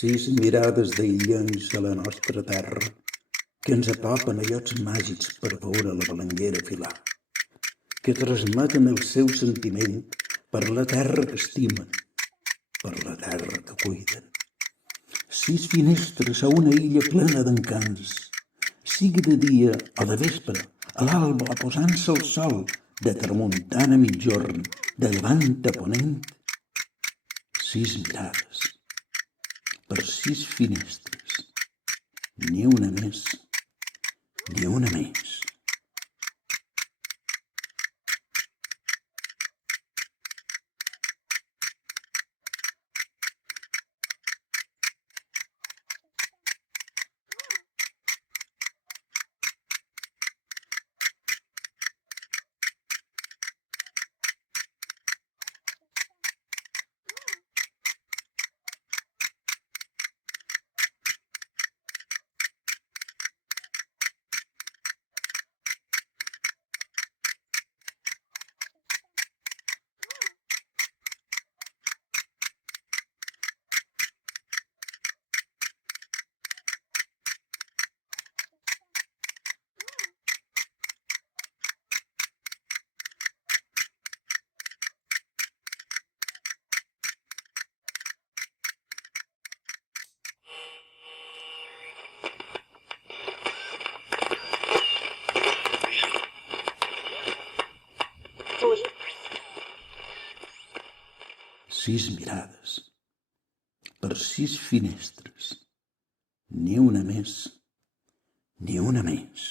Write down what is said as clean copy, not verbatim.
Sis mirades d'aïllons a la nostra terra que ens apropen a llocs màgics per veure la balanguera filar, que transmeten el seu sentiment per la terra que estimen, per la terra que cuiden. Sis finestres a una illa plena d'encants, sigui de dia o de vespre, a l'alba posant-se el sol, de tramuntana a migjorn, de llevant a ponent. Sis mirades per sis finestres, ni una més, ni una més. Sis mirades per sis finestres, ni una més, ni una més.